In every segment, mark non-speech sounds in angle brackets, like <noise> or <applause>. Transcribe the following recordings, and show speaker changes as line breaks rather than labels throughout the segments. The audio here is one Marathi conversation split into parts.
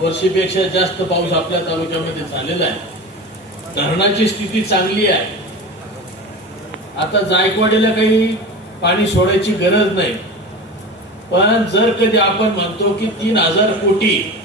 वर्षीपेक्षा जास्त पाऊस आपल्या तालुक्यामध्ये झालेला आहे. धरणाची स्थिती चांगली आहे. आता जायकवाडीला काही पाणी सोडायची गरज नाही. पण जर कधी आपण म्हणतो की तीन हजार कोटी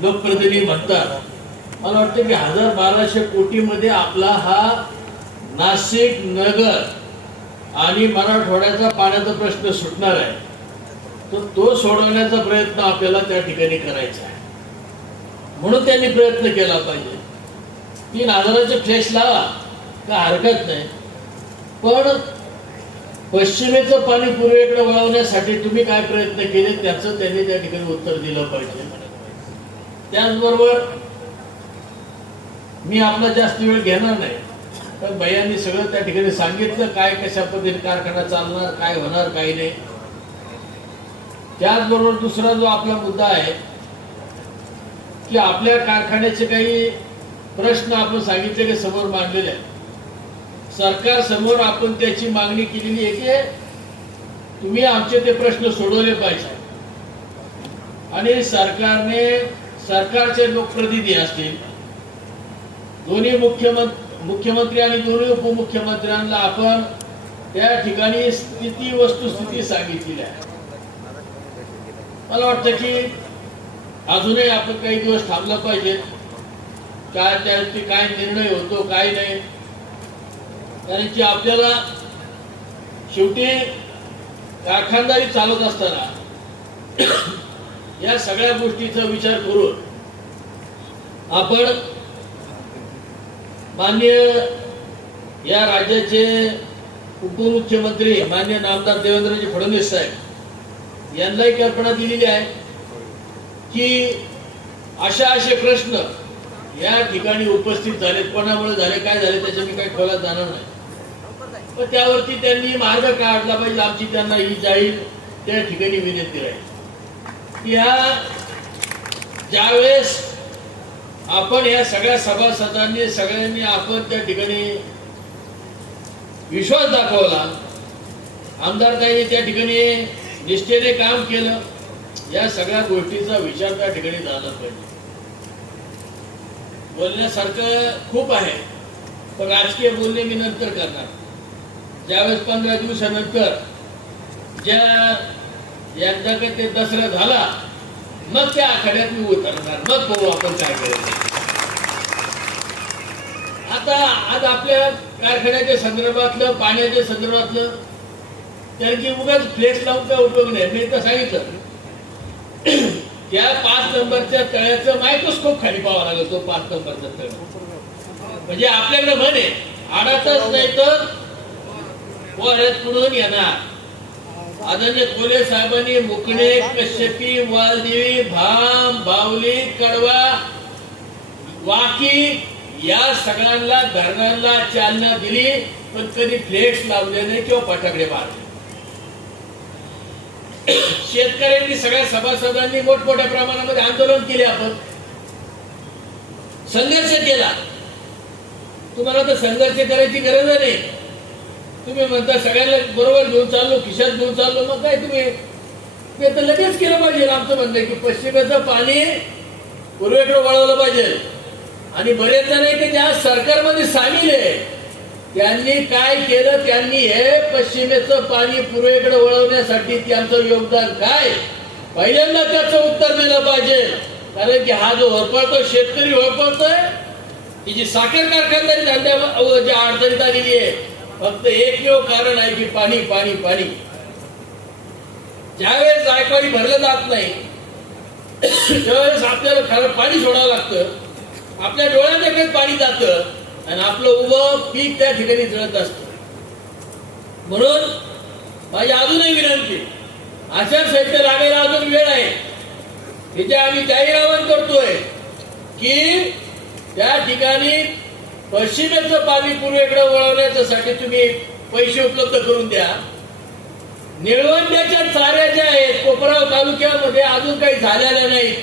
लोकप्रतिनिधी म्हणतात मला वाटतं की हजार बाराशे कोटीमध्ये आपला हा नाशिक नगर आणि मराठवाड्याचा पाण्याचा प्रश्न सुटणार आहे. तर तो सोडवण्याचा प्रयत्न आपल्याला त्या ठिकाणी करायचा आहे. म्हणून त्यांनी प्रयत्न केला पाहिजे. तीन हजाराचे फ्लॅश लावा का हरकत नाही. पण पश्चिमेचं पाणी पूर्वेकडे वळवण्यासाठी तुम्ही काय प्रयत्न केले त्याचं त्यांनी त्या ठिकाणी उत्तर दिलं पाहिजे. त्याचबरोबर मी आपला जास्त वेळ घेणार नाही पण भैयांनी सगळं त्या ठिकाणी सांगितलं काय कशा पद्धतीने कारखाना चालणार काय होणार काय नाही. त्याचबरोबर दुसरा जो आपला मुद्दा आहे की आपल्या कारखान्याचे काही प्रश्न आपण सांगितले की समोर मांडलेले आहेत. सरकार समोर आपण त्याची मागणी केलेली आहे की तुम्ही आमचे ते प्रश्न सोडवले पाहिजे. आणि सरकारने सरकारचे लोकप्रतिनिधी असतील दोन्ही मुख्यमंत्री मुख्यमंत्री आणि दोन्ही उपमुख्यमंत्र्यांना आपण त्या ठिकाणी स्थिती वस्तुस्थिती सांगितलेली आहे. मला वाटतं की अजूनही आपण काही दिवस थांबलं पाहिजे. काय त्यावरती काय निर्णय होतो काय नाही. कारण की आपल्याला शेवटी कारखानदारी चालत असताना या सगळ्या गोष्टीचा विचार करून आपण मान्य या राज्याचे उपमुख्यमंत्री मान्य नामदार देवेंद्रजी फडणवीस साहेब यांनाही कल्पना दिलेली आहे की अशा असे प्रश्न या ठिकाणी उपस्थित झाले कोणामुळे झाले काय झाले त्याच्या मी काही खोलात जाणार नाही. पण त्यावरती त्यांनी मार्ग काढला पाहिजे. आमची त्यांना ही जाहीर त्या ठिकाणी विनंती राहील की ह्या ज्यावेळेस आपण या सगळ्या सभासदांनी सगळ्यांनी आपण त्या ठिकाणी विश्वास दाखवला आमदारताईने त्या ठिकाणी निष्ठेने काम केलं या सगळ्या गोष्टीचा विचार त्या ठिकाणी झाला पाहिजे. बोलण्यासारखं खूप आहे पण राजकीय बोलणे मी नंतर करणार. ज्यावेळेस पंधरा दिवसानंतर ज्या यांच्याकडे ते दसरा झाला मग त्या आखाड्यात मी उतरणार मग बघू आपण काय करायचं आता आज आपल्या कारखान्याच्या संदर्भातलं पाण्याच्या संदर्भातलं कारण की उगाच फ्लेक्स लावून काय उपयोग नाही. मी तर सांगितलं. त्या पाच नंबरच्या तळ्याचं मायक्रोस्कोप खाली पाहावा लागेल तो पाच नंबरचा तळ. म्हणजे आपल्याकडे म्हणे आडातच नाही तर पोहऱ्यात पुढून येणार. आदरणीय कोले साहेबांनी मुकणे कश्यपी वालदेवी भाम बावली कडवा वाकी या सगळ्यांना धरणांना चालना दिली पण कधी फ्लेक्स लावले नाही किंवा फटाकडे मारले. शेतकऱ्यांनी सगळ्या सभासदांनी मोठमोठ्या प्रमाणामध्ये आंदोलन केले आपण. संघर्ष केला. तुम्हाला तर संघर्ष करायची गरज नाही तुम्ही म्हणता सगळ्यांना बरोबर घेऊन चाललो खिशात घेऊन चाललो मग काय तुम्ही? ते तर लगेच केलं पाहिजे आमचं म्हणणं आहे की पश्चिमेचं पाणी पूर्वेकडे वळवलं पाहिजे. आणि बरेच जण आहे की त्या सरकारमध्ये सामील आहे. त्यांनी काय केलं त्यांनी हे पश्चिमेचं पाणी पूर्वेकडे वळवण्यासाठी त्यांचं योगदान काय? पहिल्यांदा त्याचं उत्तर दिलं पाहिजे. कारण की हा जो होरपळतो शेतकरी होरपळतोय तिची साखर कारखानदारी धंद्यावर ज्या अडचणीत आलेली आहे फक्त एकमेव कारण आहे की पाणी पाणी पाणी. ज्यावेळेस जायकवाडी भरलं जात नाही त्यावेळेस आपल्याला खरं पाणी सोडावं लागतं. आपल्या डोळ्यादेखत पाणी जातं. आणि आपलं उभं पीक त्या ठिकाणी जळत असत. म्हणून माझी अजूनही विनंती आचारसंहिता लागायला अजून वेळ आहे. तिथे आम्ही त्याही आवाहन करतोय की त्या ठिकाणी पश्चिमेचं पाणी पूर्वेकडे वळवण्याच्यासाठी तुम्ही पैसे उपलब्ध करून द्या. निळवंड्याच्या चाऱ्या ज्या आहेत कोपराव तालुक्यामध्ये अजून काही झालेल्या नाहीत.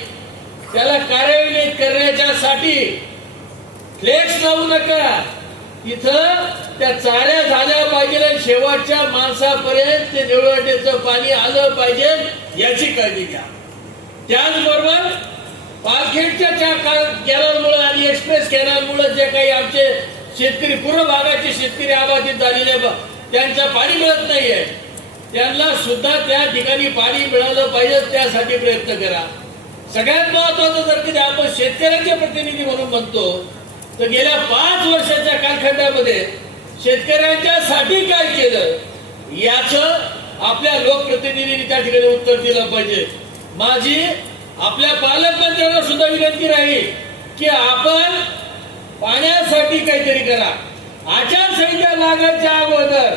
त्याला कार्यान्वित करण्याच्यासाठी फ्लेक्स लावू नका. इथं त्या चाऱ्या झाल्या पाहिजे शेवटच्या माणसापर्यंत ते निळवंड्याचं पाणी आलं पाहिजे याची काळजी घ्या. त्याचबरोबर पालखेडच्या त्या कॅनलमुळे आणि एक्सप्रेस कॅनलमुळे जे काही आमचे शेतकरी पूर्व भागाचे शेतकरी आबाधित झालेले त्यांचं पाणी मिळत नाहीये. त्यांना सुद्धा त्या ठिकाणी पाणी मिळालं पाहिजे त्यासाठी प्रयत्न करा. सगळ्यात महत्वाचं जर की आपण शेतकऱ्यांचे प्रतिनिधी म्हणून म्हणतो तर गेल्या पाच वर्षाच्या कालखंडामध्ये शेतकऱ्यांच्यासाठी काय केलं याच आपल्या लोकप्रतिनिधींनी त्या ठिकाणी उत्तर दिलं पाहिजे. माझी आपल्या पालकमंत्र्यांना सुद्धा विनंती राहील की आपण पाण्यासाठी काहीतरी करा. आचारसंहिता लागायच्या अगोदर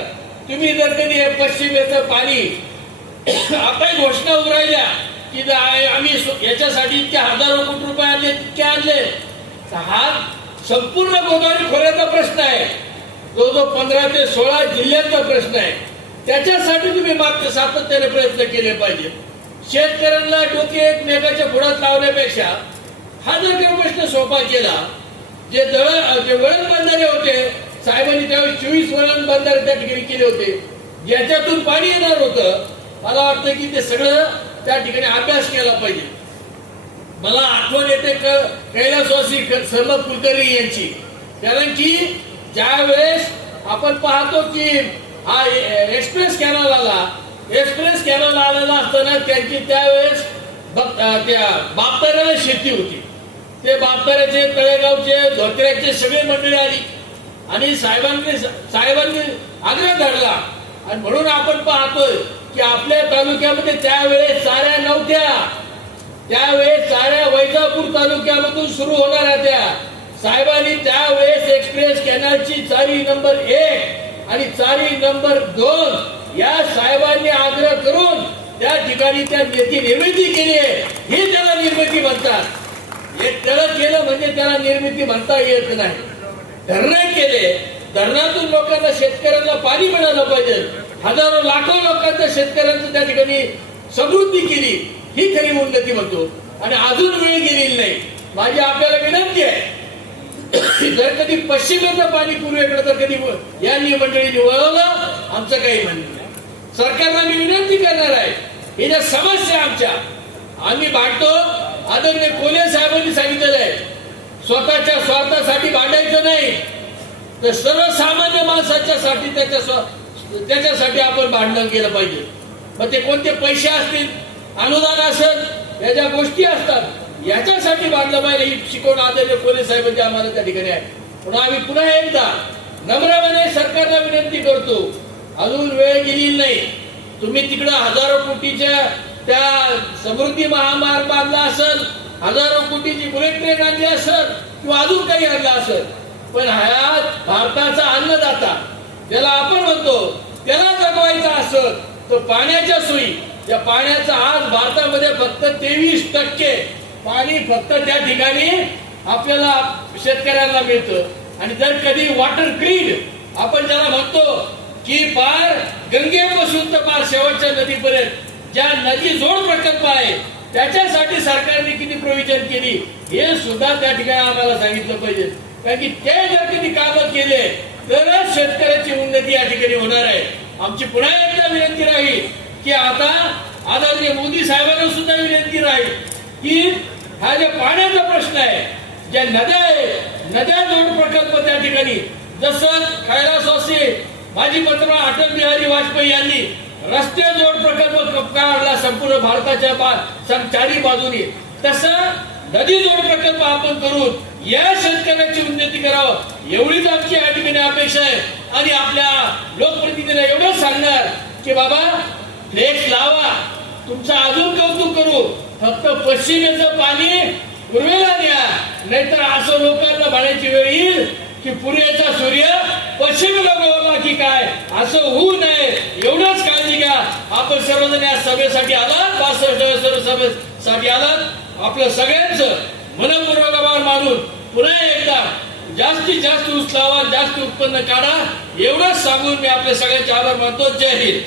तुम्ही जर कधी हे पश्चिमेचं पाणी <coughs> आता घोषणा उरायल्या की आम्ही याच्यासाठी इतके हजारो कोटी रुपये आणले तितके आणले. हा संपूर्ण गोदावरी खोऱ्याचा प्रश्न आहे. जो जो पंधरा ते सोळा जिल्ह्यांचा प्रश्न आहे. त्याच्यासाठी तुम्ही मागच्या सातत्याने प्रयत्न केले पाहिजे. शेतकऱ्यांना डोके एकमेकाच्या पुढात लावण्यापेक्षा हा जर काही प्रश्न सोपा केला जे दळ जे वळण बंधारे होते साहेबांनी त्यावेळी चोवीस वळण बंधारे त्या ठिकाणी केले होते. ज्याच्यातून पाणी येणार होतं मला वाटतं की ते सगळं त्या ठिकाणी अभ्यास केला पाहिजे. मला आठवण येते क- कैलासवासी क- सरमत कुलकर्णी यांची. कारण की ज्यावेळेस आपण पाहतो की हा एक्सप्रेस कॅनल आला एक्सप्रेस कॅनल आलेला असताना त्यांची त्यावेळेस त्या बापताऱ्याला शेती होती. ते बापताऱ्याचे तळेगावचे धोत्र्याचे सगळे मंडळी आली. आणि साहेबांनी साहेबांनी आग्रह धरला. आणि म्हणून आपण पाहतोय की आपल्या तालुक्यामध्ये त्यावेळेस साऱ्या नव्हत्या. त्यावेळेस साऱ्या वैजापूर तालुक्यामधून सुरू होणाऱ्या त्या. साहेबांनी त्यावेळेस एक्सप्रेस कॅनलची चारी नंबर एक आणि चारी नंबर दोन या साहेबांनी आग्रह करून त्या ठिकाणी त्या नेती निर्मिती केली आहे. ही त्याला निर्मिती म्हणतात. हे त्याला केलं म्हणजे त्याला निर्मिती म्हणता येत नाही. धरणे केले. धरणातून लोकांना शेतकऱ्यांना पाणी मिळालं पाहिजे. हजारो लाखो लोकांच्या शेतकऱ्यांचं त्या ठिकाणी समृद्धी केली. ही खरी उन्नती म्हणतो. आणि अजून वेळ गेलेली नाही. माझी आपल्याला विनंती आहे. जर कधी पश्चिमेचं पाणी पूर्वेकडे जर कधी यांनी मंडळींनी वळवलं आमचं काही म्हणणं नाही. सरकारला मी विनंती करणार आहे. हे ज्या समस्या आमच्या. आम्ही भांडतो. आदरणीय कोले साहेबांनी सांगितलेलं आहे. स्वतःच्या स्वार्थासाठी भांडायचं नाही. तर सर्वसामान्य माणसाच्या साठी त्याच्या स्व- त्याच्यासाठी आपण भांडण केलं पाहिजे. मग ते कोणते पैसे असतील? अनुदान असेल या ज्या गोष्टी असतात याच्यासाठी बांधलं पाहिजे ही शिकवण आदरणीय पोलीस साहेबांची आम्हाला त्या ठिकाणी आहे. पुन्हा आम्ही पुन्हा एकदा नम्रपणे सरकारला विनंती करतो अजून वेळ गेलेली नाही. तुम्ही तिकडं हजारो कोटीच्या त्या समृद्धी महामार्ग बांधला असेल हजारो कोटीची बुलेट ट्रेन आणली असेल किंवा अजून काही आणलं असेल पण हा भारताचा अन्नदाता ज्याला आपण म्हणतो त्याला जगवायचा असेल तर पाण्याच्या सोयी या पाण्याचा आज भारतामध्ये फक्त तेवीस टक्के पाणी फक्त त्या ठिकाणी आपल्याला शेतकऱ्यांना मिळतं. आणि जर कधी वॉटर ग्रीड आपण ज्याला म्हणतो की पार गंगेपासून तर पार शेवटच्या नदीपर्यंत ज्या नदी जोड प्रकल्प आहे त्याच्यासाठी सरकारने किती प्रोव्हिजन केली हे सुद्धा त्या ठिकाणी आम्हाला सांगितलं पाहिजे. कारण की ते जर कधी कामं केले तरच शेतकऱ्याची उन्नती या ठिकाणी होणार आहे. आमची पुन्हा एकदा विनंती राहील की आता आदरणीय मोदी साहेबांना सुद्धा विनंती राहील की हा जे पाण्याचा प्रश्न आहे ज्या नद्या आहे नद्या जोड प्रकल्प त्या ठिकाणी जसं कैलासवासी माजी पंतप्रधान अटल बिहारी वाजपेयी यांनी रस्ते जोड प्रकल्प काढला संपूर्ण भारताच्या बा- सं- चारी बाजूनी. तसं नदी जोड प्रकल्प आपण करून या शेतकऱ्याची उन्नती करावं एवढीच आमची या ठिकाणी अपेक्षा आहे. आणि आपल्या लोकप्रतिनिधीला एवढंच सांगणार की बाबा फ्लेक्स लावा. तुमचं अजून कौतुक करू. फक्त पश्चिमेचं पाणी पूर्वेला द्या. नाहीतर असं लोकांना म्हणायची वेळ येईल की पूर्वेचा सूर्य पश्चिमेला गोवला की काय? असं होऊ नये. एवढंच काळजी घ्या. आपण सर्वजण या सभेसाठी आलात. पासष्ट सभेसाठी आलात. आपलं सगळ्यांचं मनपूर्वक आभार मानून पुन्हा एकदा जास्तीत जास्त ऊस लावा जास्त उत्पन्न काढा. एवढंच सांगून मी आपल्या सगळ्यांचे आभार मानतो. जय हिंद.